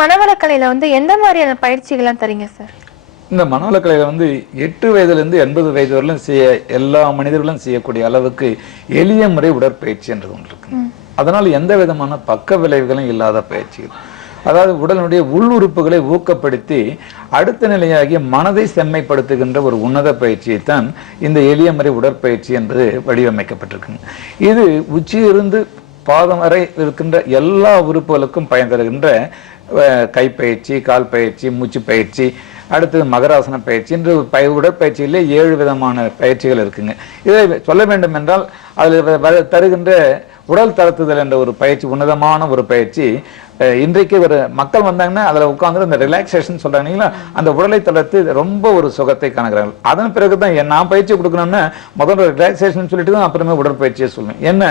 மனவளக்கலையில வந்து எந்த மாதிரியான பயிற்சிகள்லாம் தரீங்க சார் இந்த மனவளக்கலையில வந்து எட்டு வயதிலிருந்து எண்பது வயது வரலும் செய்ய எல்லா மனிதர்களும் செய்யக்கூடிய அளவுக்கு எளிய முறை உடற்பயிற்சி என்றது ஒன்று இருக்கு. அதனால் எந்த விதமான பக்க விளைவுகளும் இல்லாத பயிற்சி அதாவது உடலினுடைய உள் உறுப்புகளை ஊக்கப்படுத்தி அடுத்த நிலையாகிய மனதை செம்மைப்படுத்துகின்ற ஒரு உன்னத பயிற்சியைத்தான் இந்த எளிய முறை உடற்பயிற்சி என்பது வடிவமைக்கப்பட்டிருக்குங்க. இது உச்சியிருந்து பாதம் வரை இருக்கின்ற எல்லா உறுப்புகளுக்கும் பயன் தருகின்ற கைப்பயிற்சி கால் பயிற்சி மூச்சு பயிற்சி அடுத்தது மகராசன பயிற்சி. என்று பய உடற்பயிற்சியிலே ஏழு விதமான பயிற்சிகள் இருக்குங்க. இதை சொல்ல வேண்டும் என்றால் அதில் தருகின்ற உடல் தளர்த்துதல் என்ற ஒரு பயிற்சி உன்னதமான ஒரு பயிற்சி. இன்றைக்கு ஒரு மக்கள் வந்தாங்கன்னா அதில் உட்காந்து அந்த ரிலாக்ஸேஷன் சொல்கிறாங்க இல்லைங்களா? அந்த உடலை தளர்த்து ரொம்ப ஒரு சுகத்தை காணுகிறார்கள். அதன் பிறகு தான் என் நான் பயிற்சி கொடுக்கணும்னா முதல்ல ரிலாக்ஸேஷன் சொல்லிட்டு தான் அப்புறமே உடற்பயிற்சியை சொல்லுவேன் என்ன?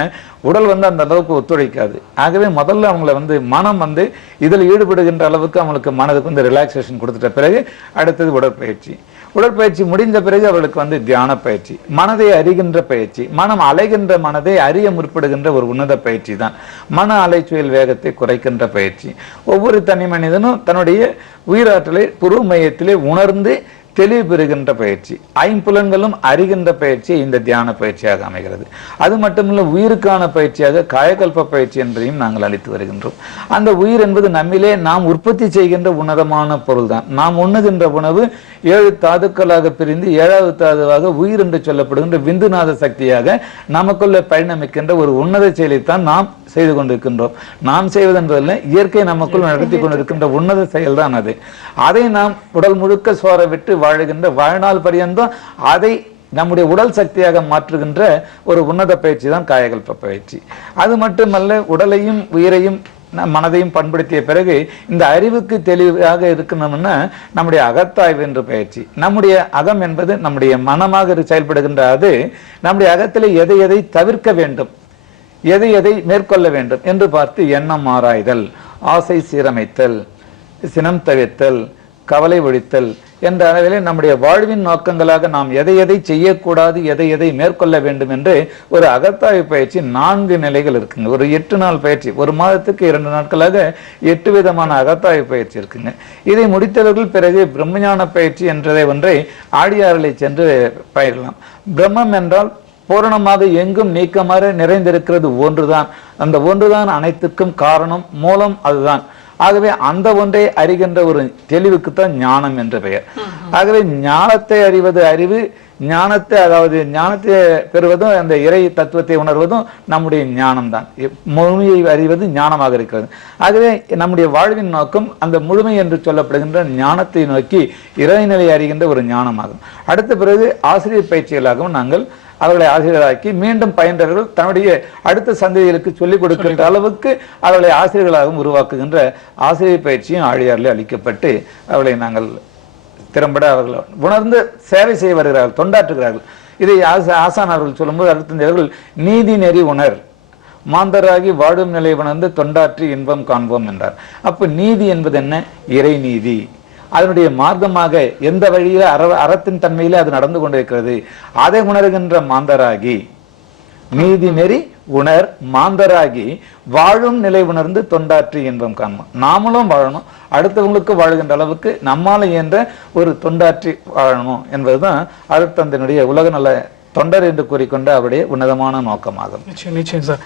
உடல் வந்து அந்த அளவுக்கு ஒத்துழைக்காது. ஆகவே முதல்ல அவங்கள வந்து மனம் வந்து இதில் ஈடுபடுகின்ற அளவுக்கு அவங்களுக்கு மனதுக்கு வந்து ரிலாக்ஸேஷன் கொடுத்துட்ட பிறகு அடுத்தது உடற்பயிற்சி. உடற்பயிற்சி முடிந்த பிறகு அவர்களுக்கு வந்து தியான பயிற்சி மனதை அறிகின்ற பயிற்சி மனம் அலைகின்ற மனதை அறிய முற்படுகின்ற ஒரு உன்னத பயிற்சி தான். மன அலைச்சுயல் வேகத்தை குறைக்கின்ற பயிற்சி. ஒவ்வொரு தனி மனிதனும் தன்னுடைய உயிராற்றலை புருவ மையத்திலே உணர்ந்து தெளிவு பெறுகின்ற பயிற்சி ஐம்புலன்களும் அறிகின்ற பயிற்சி இந்த தியான பயிற்சியாக அமைகிறது. அது மட்டுமல்ல உயிருக்கான பயிற்சியாக காயக்கல்ப பயிற்சி என்பதையும் நாங்கள் அளித்து வருகின்றோம். அந்த உயிர் என்பது நம்மிலே நாம் உற்பத்தி செய்கின்ற உன்னதமான பொருள் தான் நாம் உண்ணுகின்ற உணவு ஏழு தாதுக்களாக பிரிந்து ஏழாவது தாதுவாக உயிர் என்று சொல்லப்படுகின்ற விந்துநாத சக்தியாக நமக்குள்ள பரிணமிக்கின்ற ஒரு உன்னத செயலைத்தான் நாம் செய்து கொண்டிருக்கின்றோம். நாம் செய்வதென்பதில் இயற்கை நமக்குள் நடத்தி கொண்டிருக்கின்ற உன்னத செயல்தான் அது. அதை நாம் உடல் முழுக்க சோற விட்டு வாழுகின்ற வாழ்நாள் பரியந்தம் அதை நம்முடைய உடல் சக்தியாக மாற்றுகின்ற ஒரு உன்னத பயிற்சி தான் காயகல்ப பயிற்சி. அது மட்டுமல்ல உடலையும் உயிரையும் மனதையும் பண்படுத்திய பிறகு இந்த அறிவுக்கு தெளிவாக இருக்கணும்னா நம்முடைய அகத்தாய்வு என்ற பயிற்சி. நம்முடைய அகம் என்பது நம்முடைய மனமாக செயல்படுகின்ற அது நம்முடைய அகத்திலே எதை எதை தவிர்க்க வேண்டும் எதை எதை மேற்கொள்ள வேண்டும் என்று பார்த்து எண்ணம் ஆராய்தல் ஆசை சீரமைத்தல் சினம் தவிர்த்தல் கவலை ஒழித்தல் என்ற அளவிலே நம்முடைய வாழ்வின் நோக்கங்களாக நாம் எதை எதை செய்யக்கூடாது எதை எதை மேற்கொள்ள வேண்டும் என்று ஒரு அகத்தாய்வு பயிற்சி நான்கு நிலைகள் இருக்குங்க. ஒரு எட்டு நாள் பயிற்சி ஒரு மாதத்துக்கு இரண்டு நாட்களாக எட்டு விதமான அகத்தாய்வு பயிற்சி இருக்குங்க. இதை முடித்தவர்கள் பிறகு பிரம்மஞான பயிற்சி என்றதை ஒன்றை ஆடியாரலை சென்று பயிரலாம். பிரம்மம் என்றால் பூரணமாக எங்கும் நீக்கமாறு நிறைந்திருக்கிறது ஒன்றுதான். அந்த ஒன்றுதான் அனைத்துக்கும் காரணம் மூலம் அதுதான். ஆகவே அந்த ஒன்றை அறிகின்ற ஒரு தெளிவுக்குத்தான் ஞானம் என்ற பெயர். ஆகவே ஞானத்தை அறிவது அறிவு ஞானத்தை அதாவது ஞானத்தை பெறுவதும் அந்த இறை தத்துவத்தை உணர்வதும் நம்முடைய ஞானம்தான். முழுமையை அறிவது ஞானமாக இருக்கிறது. ஆகவே நம்முடைய வாழ்வின் நோக்கம் அந்த முழுமை என்று சொல்லப்படுகின்ற ஞானத்தை நோக்கி இறைநிலை அறிகின்ற ஒரு ஞானமாகும். அடுத்த பிறகு ஆசிரியர் பயிற்சிகளாகவும் நாங்கள் அவர்களை ஆசிரியராக்கி மீண்டும் பயின்றவர்கள் தன்னுடைய அடுத்த சந்ததிகளுக்கு சொல்லிக் கொடுக்கின்ற அளவுக்கு அவர்களை ஆசிரியர்களாகவும் உருவாக்குகின்ற ஆசிரியர் பயிற்சியும் ஆழியாரில் அளிக்கப்பட்டு அவர்களை நாங்கள் திறம்பட அவர்கள் உணர்ந்து சேவை செய்ய வருகிறார்கள் தொண்டாற்றுகிறார்கள். இதை ஆசா ஆசான் அவர்கள் சொல்லும்போது அடுத்த நீதி நெறி உணர். மாந்தராகி வாழும் நிலை உணர்ந்து தொண்டாற்றி இன்பம் காண்போம் என்றார். அப்ப நீதி என்பது என்ன? இறை நீதி. அதனுடைய மார்க்கமாக எந்த வழியில அற அறத்தின் தன்மையில் அது நடந்து கொண்டிருக்கிறது? அதை உணர்கின்ற மாந்தராகி நீதி நெறி உணர் மாந்தராகி வாழும் நிலை உணர்ந்து தொண்டாற்றி இன்பம் காண்போம். நாமளும் வாழணும். அடுத்தவங்களுக்கு வாழ்கின்ற அளவுக்கு நம்மால இயன்ற ஒரு தொண்டாற்றி வாழணும் என்பதுதான் அருட்தந்தனுடைய உலக நல தொண்டர் என்று கூறிக்கொண்ட அவருடைய உன்னதமான நோக்கமாகும். நிச்சயம் நிச்சயம் சார்.